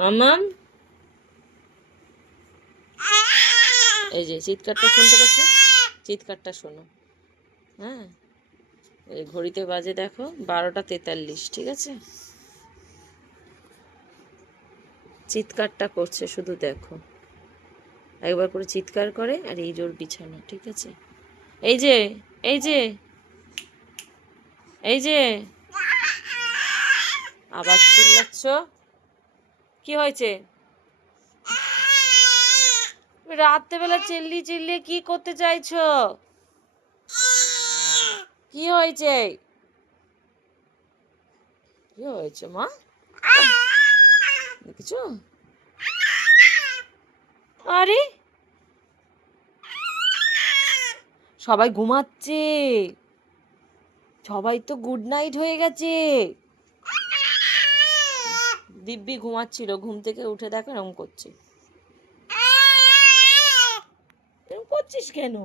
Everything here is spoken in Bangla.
মামাম, এই যে চিৎকারটা শুনতে পাচ্ছ, চিৎকারটা শোনো। হ্যাঁ, এই ঘড়িতে বাজে দেখো 12টা 43, ঠিক আছে? চিৎকারটা করছে, শুধু দেখো, একবার করে চিৎকার করে। আর এই জোর বিছানা, ঠিক আছে? এই যে, এই যে, এই যে, আবার চিল্লাচ্ছ, কি হয়েছে? রাত্রেবেলা চিল্লি চিল্লিয়ে কি করতে চাইছো? কি হয়েছে? কি হয়েছে মা? দেখেছো? আরে সবাই ঘুমাচ্ছে, সবাই তো গুড নাইট হয়ে গেছে। দিব্যি ঘুমাচ্ছিল, ঘুম থেকে উঠে দেখো এরকম করছে। এরকম করছিস কেন?